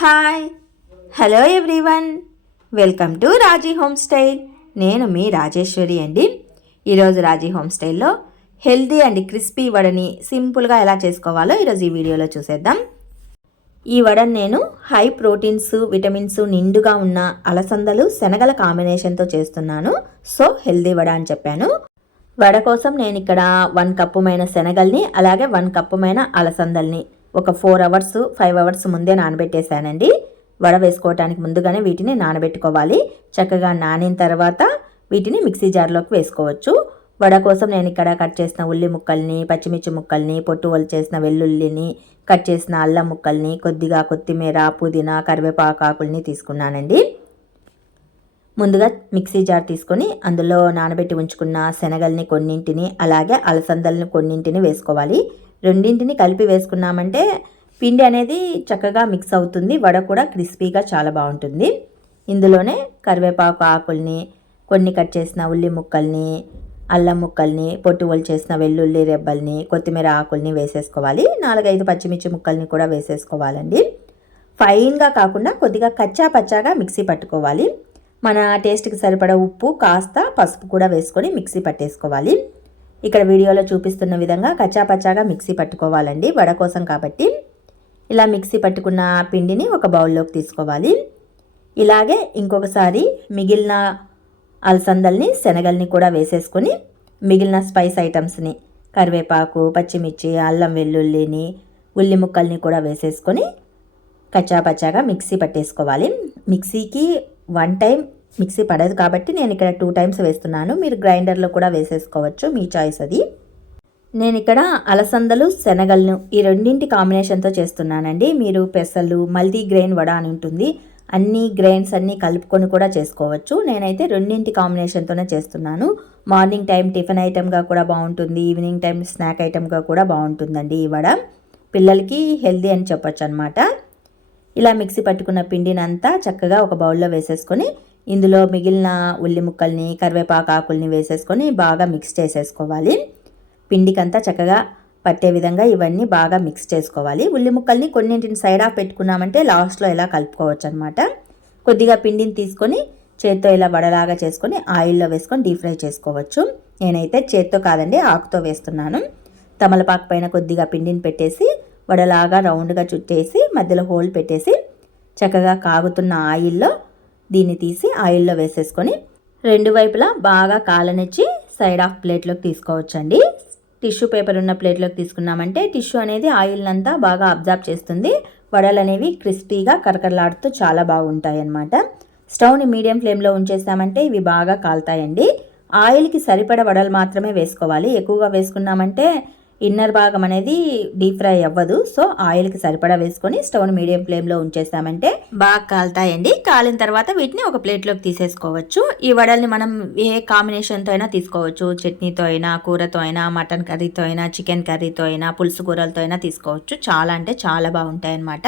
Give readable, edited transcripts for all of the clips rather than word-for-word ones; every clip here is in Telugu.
Hi hello everyone, welcome to Raji home style. నేను మీ రాజేశ్వరి అండి. ఈరోజు రాజీ హోమ్ స్టైల్లో హెల్దీ అండ్ క్రిస్పీ వడని సింపుల్గా ఎలా చేసుకోవాలో ఈరోజు ఈ వీడియోలో చూసేద్దాం. ఈ వడని నేను హై ప్రోటీన్స్ విటమిన్స్ నిండుగా ఉన్న అలసందలు శనగల కాంబినేషన్తో చేస్తున్నాను. సో హెల్దీ వడ అని చెప్పాను. వడ కోసం నేను ఇక్కడ 1 కప్పుమైన శనగల్ని అలాగే 1 కప్పుమైన అలసందల్ని ఒక 4 అవర్స్ 5 అవర్స్ ముందే నానబెట్టేశానండి. వడ వేసుకోవడానికి ముందుగానే వీటిని నానబెట్టుకోవాలి. చక్కగా నానిన తర్వాత వీటిని మిక్సీ జార్లోకి వేసుకోవచ్చు. వడ కోసం నేను ఇక్కడ కట్ చేసిన ఉల్లి ముక్కల్ని, పచ్చిమిర్చి ముక్కల్ని, పొట్టు చేసిన వెల్లుల్లిని, కట్ చేసిన అల్లం ముక్కల్ని, కొద్దిగా కొత్తిమీర, పుదీనా, కరివేపాకు ఆకుల్ని తీసుకున్నానండి. ముందుగా మిక్సీ జార్ తీసుకొని అందులో నానబెట్టి ఉంచుకున్న శనగల్ని కొన్నింటిని అలాగే అలసందల్ని కొన్నింటిని వేసుకోవాలి. రెండింటిని కలిపి వేసుకున్నామంటే పిండి అనేది చక్కగా మిక్స్ అవుతుంది. వడ కూడా క్రిస్పీగా చాలా బాగుంటుంది. ఇందులోనే కరివేపాకు ఆకుల్ని, కొన్ని కట్ చేసిన ఉల్లి ముక్కల్ని, అల్లం ముక్కల్ని, పొట్టు చేసిన వెల్లుల్లి రెబ్బల్ని, కొత్తిమీర ఆకుల్ని వేసేసుకోవాలి. 4-5 పచ్చిమిర్చి ముక్కల్ని కూడా వేసేసుకోవాలండి. ఫైన్గా కాకుండా కొద్దిగా కచ్చా పచ్చాగా మిక్సీ పట్టుకోవాలి. మన టేస్ట్కి సరిపడా ఉప్పు, కాస్త పసుపు కూడా వేసుకొని మిక్సీ పట్టేసుకోవాలి. ఇక్కడ వీడియోలో చూపిస్తున్న విధంగా కచ్చాపచ్చాగా మిక్సీ పట్టుకోవాలండి వడ కోసం కాబట్టి. ఇలా మిక్సీ పట్టుకున్న పిండిని ఒక బౌల్లోకి తీసుకోవాలి. ఇలాగే ఇంకొకసారి మిగిలిన అలసందల్ని శనగల్ని కూడా వేసేసుకొని మిగిలిన స్పైస్ ఐటమ్స్ని కరివేపాకు, పచ్చిమిర్చి, అల్లం వెల్లుల్లిని, ఉల్లి ముక్కల్ని కూడా వేసేసుకొని కచ్చాపచ్చాగా మిక్సీ పట్టేసుకోవాలి. మిక్సీకి 1 టైం మిక్సీ పడదు కాబట్టి నేను ఇక్కడ 2 టైమ్స్ వేస్తున్నాను. మీరు గ్రైండర్లో కూడా వేసేసుకోవచ్చు, మీ చాయిస్ అది. నేను ఇక్కడ అలసందలు శనగలను ఈ రెండింటి కాంబినేషన్తో చేస్తున్నానండి. మీరు పెసలు మల్టీ గ్రెయిన్ వడ అని ఉంటుంది, అన్ని గ్రెయిన్స్ అన్నీ కలుపుకొని కూడా చేసుకోవచ్చు. నేనైతే రెండింటి కాంబినేషన్తోనే చేస్తున్నాను. మార్నింగ్ టైం టిఫిన్ ఐటెంగా కూడా బాగుంటుంది, ఈవినింగ్ టైం స్నాక్ ఐటెంగా కూడా బాగుంటుందండి ఈ వడ. పిల్లలకి హెల్దీ అని చెప్పొచ్చు అనమాట. ఇలా మిక్సీ పట్టుకున్న పిండిని అంతా చక్కగా ఒక బౌల్లో వేసేసుకొని ఇందులో మిగిలిన ఉల్లి ముక్కల్ని, కరివేపాకు ఆకుల్ని వేసేసుకొని బాగా మిక్స్ చేసేసుకోవాలి. పిండికంతా చక్కగా పట్టే విధంగా ఇవన్నీ బాగా మిక్స్ చేసుకోవాలి. ఉల్లి ముక్కల్ని కొన్నింటిని సైడ్ ఆఫ్ పెట్టుకున్నామంటే లాస్ట్లో ఇలా కలుపుకోవచ్చు అనమాట. కొద్దిగా పిండిని తీసుకొని చేత్తో ఇలా వడలాగా చేసుకొని ఆయిల్లో వేసుకొని డీప్ ఫ్రై చేసుకోవచ్చు. నేనైతే చేత్తో కాదండి, ఆకుతో వేస్తున్నాను. తమలపాకు పైన కొద్దిగా పిండిని పెట్టేసి వడలాగా రౌండ్గా చుట్టేసి మధ్యలో హోల్ పెట్టేసి చక్కగా కాగుతున్న ఆయిల్లో దీన్ని తీసి ఆయిల్లో వేసేసుకొని 2 వైపులా బాగా కాలనిచ్చి సైడ్ ఆఫ్ ప్లేట్లోకి తీసుకోవచ్చండి. టిష్యూ పేపర్ ఉన్న ప్లేట్లోకి తీసుకున్నామంటే టిష్యూ అనేది ఆయిల్ అంతా బాగా అబ్జర్వ్ చేస్తుంది. వడలు అనేవి క్రిస్పీగా కరకరలాడుతూ చాలా బాగుంటాయి అన్నమాట. స్టవ్ని మీడియం ఫ్లేమ్లో ఉంచేసామంటే ఇవి బాగా కాలుతాయండి. ఆయిల్కి సరిపడ వడలు మాత్రమే వేసుకోవాలి. ఎక్కువగా వేసుకున్నామంటే ఇన్నర్ భాగం అనేది డీప్ ఫ్రై అవ్వదు. సో ఆయిల్కి సరిపడా వేసుకొని స్టవ్ని మీడియం ఫ్లేమ్లో ఉంచేసామంటే బాగా కాలుతాయండి. కాలిన తర్వాత వీటిని ఒక ప్లేట్లోకి తీసేసుకోవచ్చు. ఈ వడల్ని మనం ఏ కాంబినేషన్తో అయినా తీసుకోవచ్చు. చట్నీతో అయినా, కూరతో అయినా, మటన్ కర్రీతో అయినా, చికెన్ కర్రీతో అయినా, పులుసు కూరలతో అయినా తీసుకోవచ్చు. చాలా అంటే చాలా బాగుంటాయి అన్నమాట.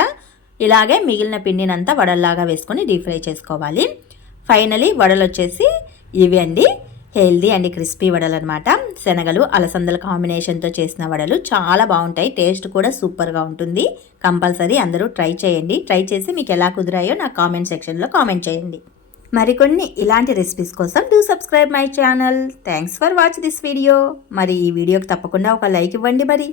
ఇలాగే మిగిలిన పిండినంతా వడల్లాగా వేసుకొని డీప్ ఫ్రై చేసుకోవాలి. ఫైనలీ వడలు వచ్చేసి ఇవి అండి, హెల్దీ అండ్ క్రిస్పీ వడలు అనమాట. శనగలు అలసందల కాంబినేషన్తో చేసిన వడలు చాలా బాగుంటాయి. టేస్ట్ కూడా సూపర్గా ఉంటుంది. కంపల్సరీ అందరూ ట్రై చేయండి. ట్రై చేసి మీకు ఎలా కుదిరాయో నాకు కామెంట్ సెక్షన్లో కామెంట్ చేయండి. మరికొన్ని ఇలాంటి రెసిపీస్ కోసం do subscribe my channel. Thanks for watch this video. మరి ఈ వీడియోకి తప్పకుండా ఒక లైక్ ఇవ్వండి మరి.